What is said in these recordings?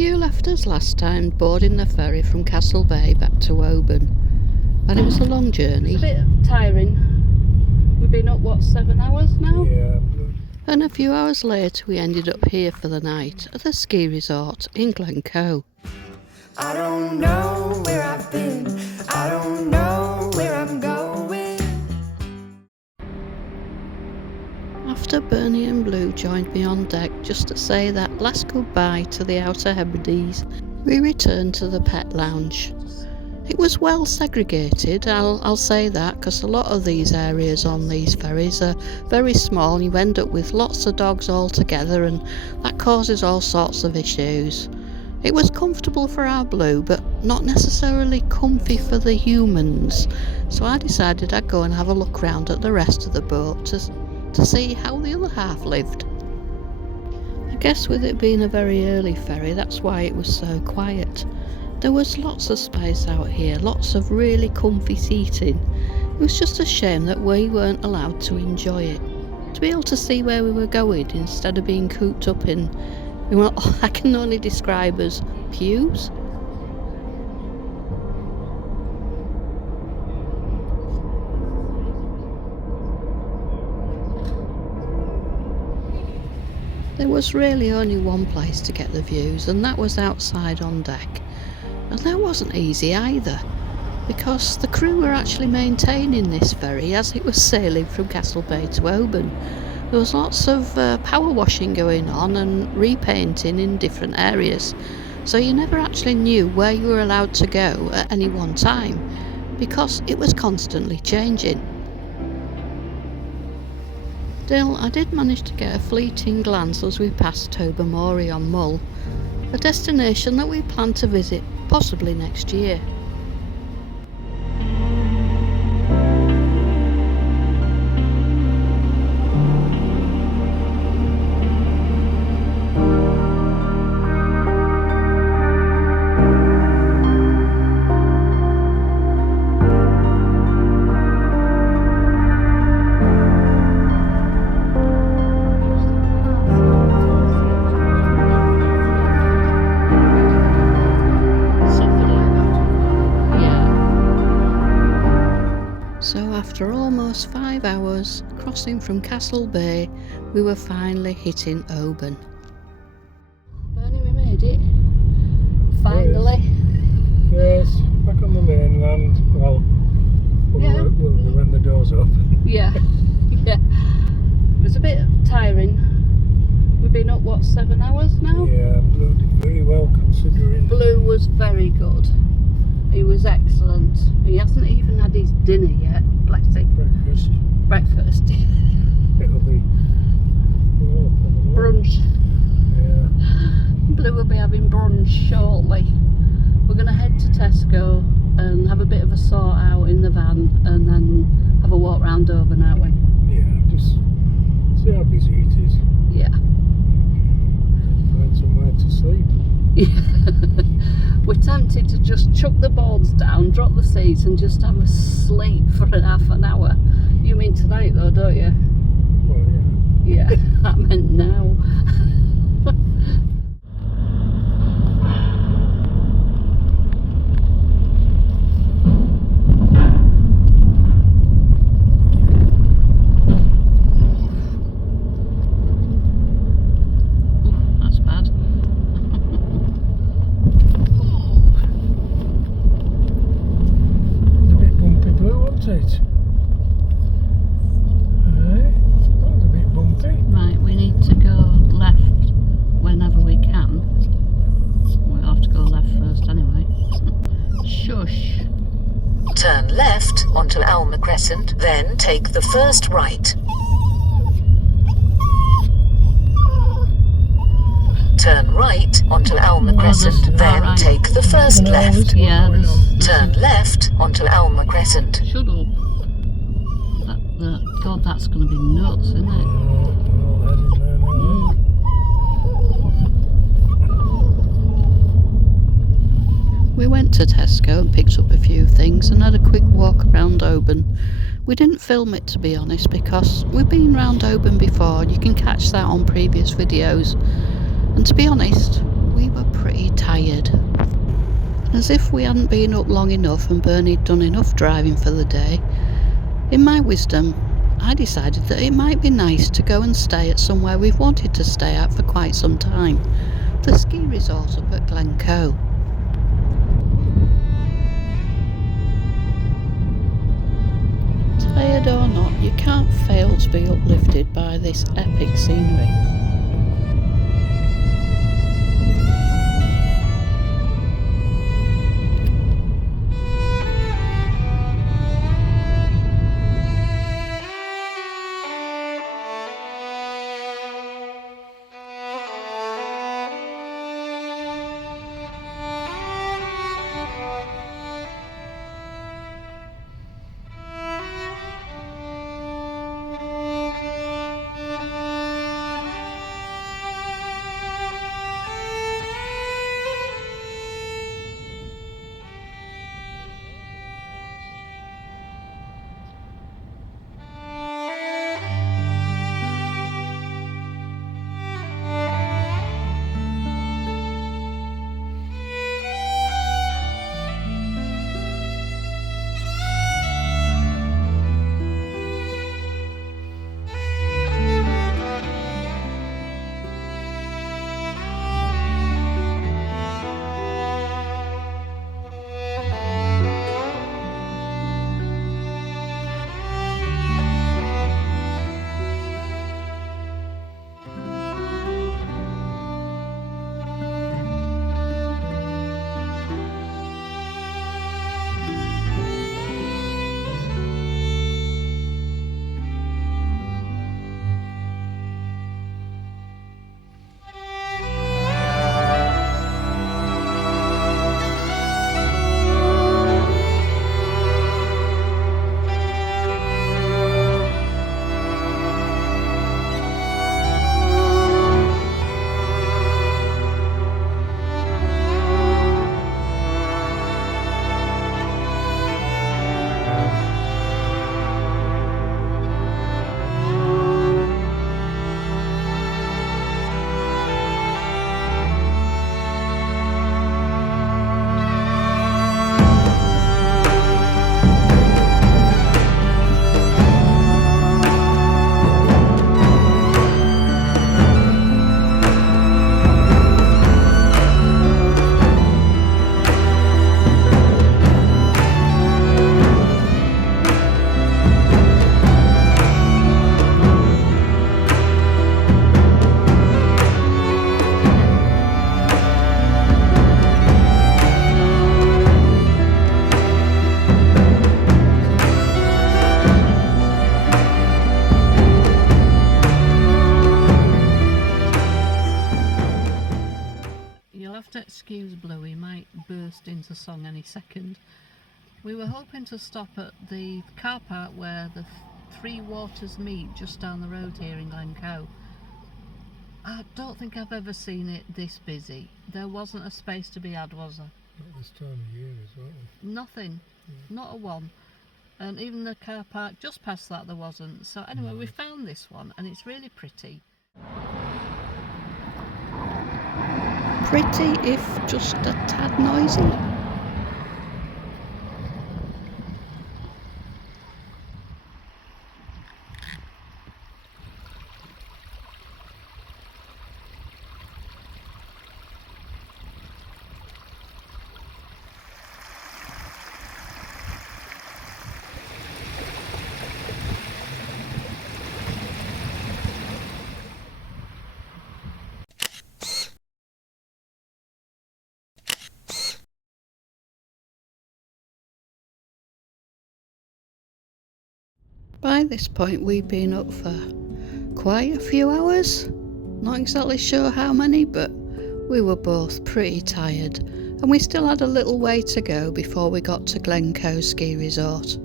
You left us last time boarding the ferry from Castle Bay back to Oban, and it was a long journey. It's a bit tiring. We've been up, what, 7 hours now? Yeah. And a few hours later we ended up here for the night at the ski resort in Glen Coe. I don't know where I've been, I don't know where I'm going. After Bernie and Blue joined me on deck just to say that last goodbye to the Outer Hebrides, we returned to the pet lounge. It was well segregated, I'll say that, because a lot of these areas on these ferries are very small and you end up with lots of dogs all together, and that causes all sorts of issues. It was comfortable for our Blue, but not necessarily comfy for the humans, so I decided I'd go and have a look round at the rest of the boat to see how the other half lived. I guess with it being a very early ferry, that's why it was so quiet. There was lots of space out here, lots of really comfy seating. It was just a shame that we weren't allowed to enjoy it, to be able to see where we were going instead of being cooped up in what I can only describe as pews. There was really only one place to get the views, and that was outside on deck. And that wasn't easy either, because the crew were actually maintaining this ferry as it was sailing from Castle Bay to Oban. There was lots of power washing going on and repainting in different areas, so you never actually knew where you were allowed to go at any one time, because it was constantly changing. Still, I did manage to get a fleeting glance as we passed Tobermory on Mull, a destination that we plan to visit possibly next year. After almost 5 hours crossing from Castle Bay, we were finally hitting Oban. Bernie, we made it. Finally. Yes, back on the mainland. Well, we'll be when the doors open. Yeah. It was a bit tiring. We've been up, what, 7 hours now? Yeah, Blue did very well considering. Blue was very good. He was excellent. He hasn't even had his dinner yet, bless him. Breakfast. It'll be brunch. Yeah. Blue will be having brunch shortly. We're going to head to Tesco and have a bit of a sort out in the van, and then have a walk round Oban, aren't we? Yeah, just see how busy it is. Yeah. Find somewhere to sleep. We're tempted to just chuck the boards down, drop the seats and just have a sleep for half an hour. You mean tonight though, don't you? Well, yeah. Yeah, that meant now. Right, we need to go left whenever we can. We'll have to go left first anyway. Shush. Turn left onto Alma Crescent, then take the first right. Turn right onto Alma Crescent, then right. take the first left. Yeah, Turn left onto Alma Crescent. shut up. God, that's going to be nuts, isn't it? We went to Tesco and picked up a few things and had a quick walk around Oban. We didn't film it, to be honest, because we've been round Oban before. You can catch that on previous videos. And to be honest, we were pretty tired. As if we hadn't been up long enough and Bernie'd done enough driving for the day, in my wisdom, I decided that it might be nice to go and stay at somewhere we've wanted to stay at for quite some time, the ski resort up at Glen Coe. Tired or not, you can't fail to be uplifted by this epic scenery. Excuse Blue, he might burst into song any second. We were hoping to stop at the car park where the three waters meet just down the road here in Glen Coe. I don't think I've ever seen it this busy. There wasn't a space to be had, was there? Not this time of year as well. Nothing, not a one. And even the car park just past that there wasn't. So anyway, we found this one and it's really pretty. Pretty, if just a tad noisy. By this point we'd been up for quite a few hours, not exactly sure how many, but we were both pretty tired and we still had a little way to go before we got to Glen Coe Ski Resort.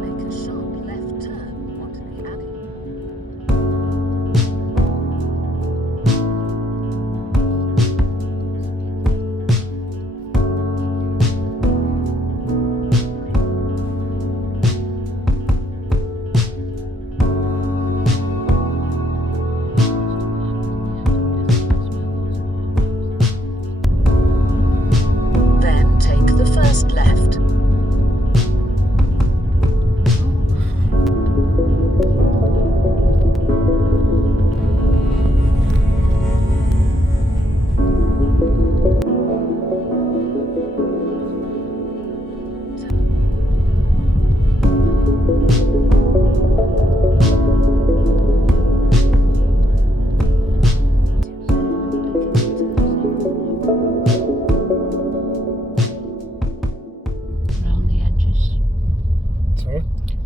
Make a sharp left turn onto the alley.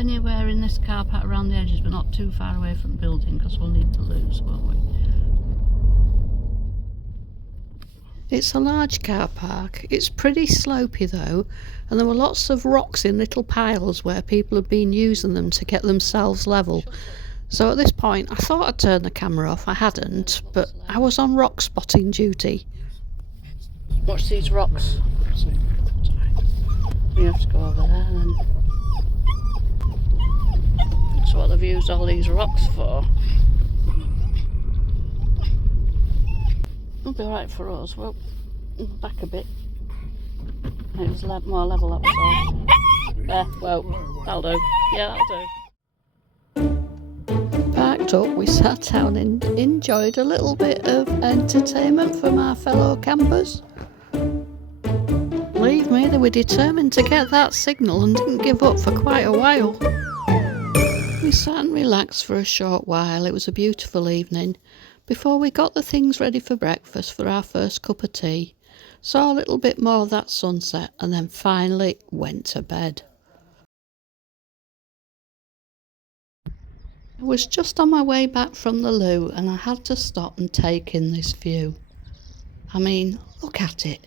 anywhere in this car park around the edges, but not too far away from the building, because we'll need the loos, won't we? It's a large car park. It's pretty slopey though, and there were lots of rocks in little piles where people had been using them to get themselves level. So at this point I thought I'd turn the camera off. I hadn't, but I was on rock spotting duty. Watch these rocks. We have to go over there then. That's what they've used all these rocks for. It'll be alright for us. Well, back a bit. It was more level, that was all. There, well, that'll do. Yeah, that'll do. Parked up, we sat down and enjoyed a little bit of entertainment from our fellow campers. Believe me, they were determined to get that signal and didn't give up for quite a while. We sat and relaxed for a short while. It was a beautiful evening. Before we got the things ready for breakfast for our first cup of tea, saw a little bit more of that sunset, and then finally went to bed. I was just on my way back from the loo and I had to stop and take in this view. I mean, look at it.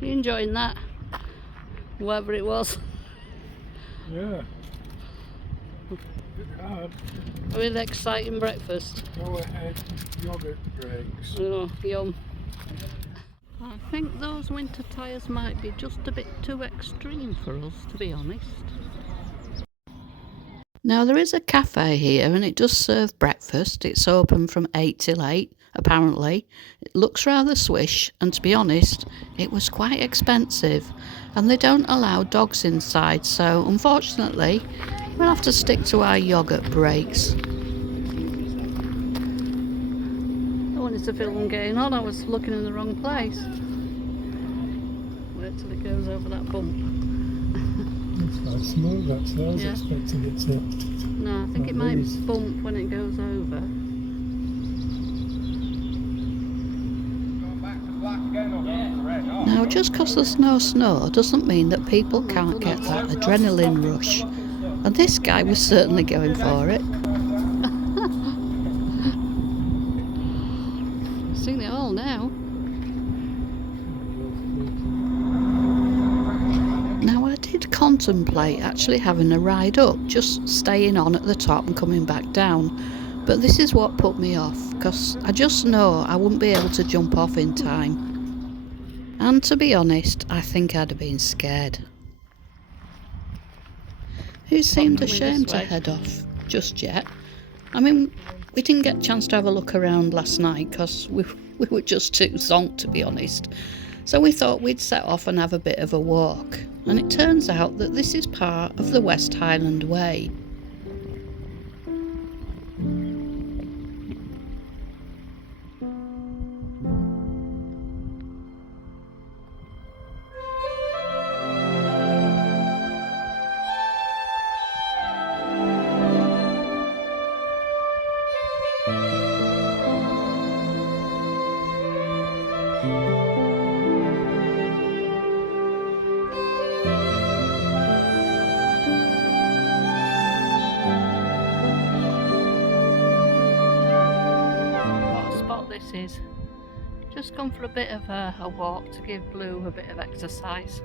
You enjoying that? Whatever it was. Yeah. Hard. A really exciting breakfast. Go ahead, yogurt breaks. Oh, yum. I think those winter tyres might be just a bit too extreme for us, to be honest. Now there is a cafe here and it does serve breakfast. It's open from 8 till 8 apparently. It looks rather swish, and to be honest it was quite expensive, and they don't allow dogs inside, so unfortunately we'll have to stick to our yoghurt breaks. I wanted to film getting on, I was looking in the wrong place. Wait till it goes over that bump. It's quite smooth actually. I was Yeah. expecting it to. No, I think it might bump when it goes over. Now just because there's no snow doesn't mean that people can't get that adrenaline rush, and this guy was certainly going for it. Seen it all now. Now I did contemplate actually having a ride up, just staying on at the top and coming back down, but this is what put me off, because I just know I wouldn't be able to jump off in time. And to be honest, I think I'd have been scared. He seemed ashamed to head off just yet. I mean, we didn't get a chance to have a look around last night because we were just too zonked, to be honest. So we thought we'd set off and have a bit of a walk. And it turns out that this is part of the West Highland Way. Is just gone for a bit of a walk to give Blue a bit of exercise.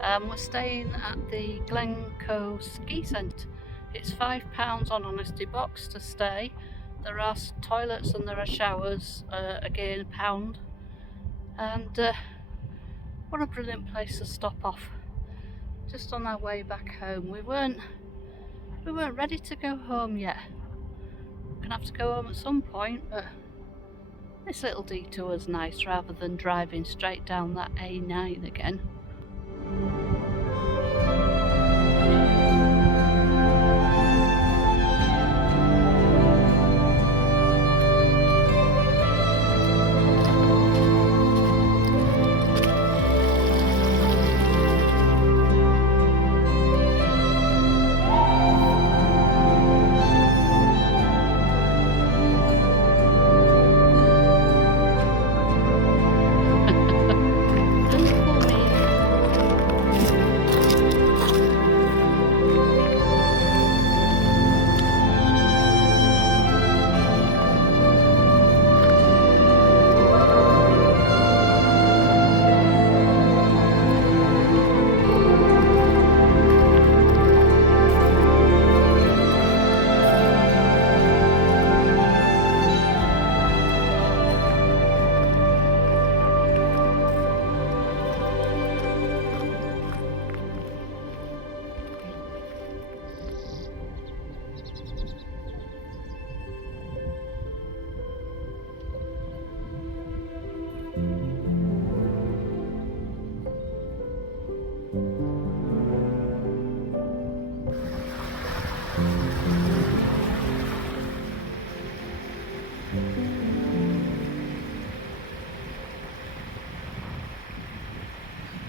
We're staying at the Glen Coe Ski Resort. It's £5 on Honesty Box to stay. There are toilets and there are showers, again £1. And what a brilliant place to stop off. Just on our way back home. We weren't ready to go home yet. We're gonna have to go home at some point, but this little detour is nice rather than driving straight down that A9 again.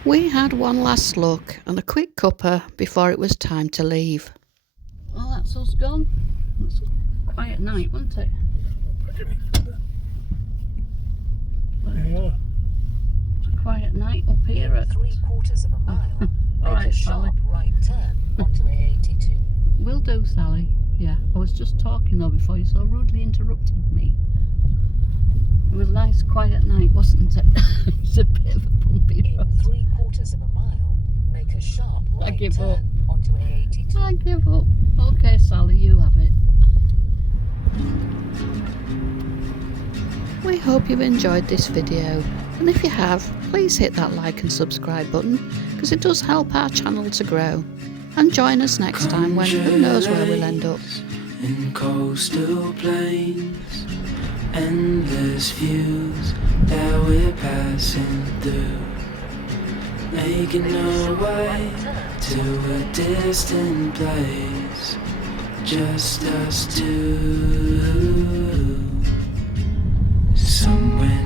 We had one last look and a quick cuppa before it was time to leave. Well, that's us gone. It's a quiet night, wasn't it? Yeah. It's a quiet night up here at... 3/4 of a mile, make Alright, a sharp right turn onto A82. Will do, Sally. Yeah, I was just talking though before you so rudely interrupted me. It was a nice quiet night, wasn't it? It's a bit of a bumpy In road. 3/4 of a mile, make a sharp right give up. turn onto A82. I give up. Okay, Sally, you have it. We hope you've enjoyed this video, and if you have, please hit that like and subscribe button because it does help our channel to grow. And join us next time when who knows where we'll end up. In coastal plains, endless views that we're passing through, making our way to a distant place, just us two. Somewhere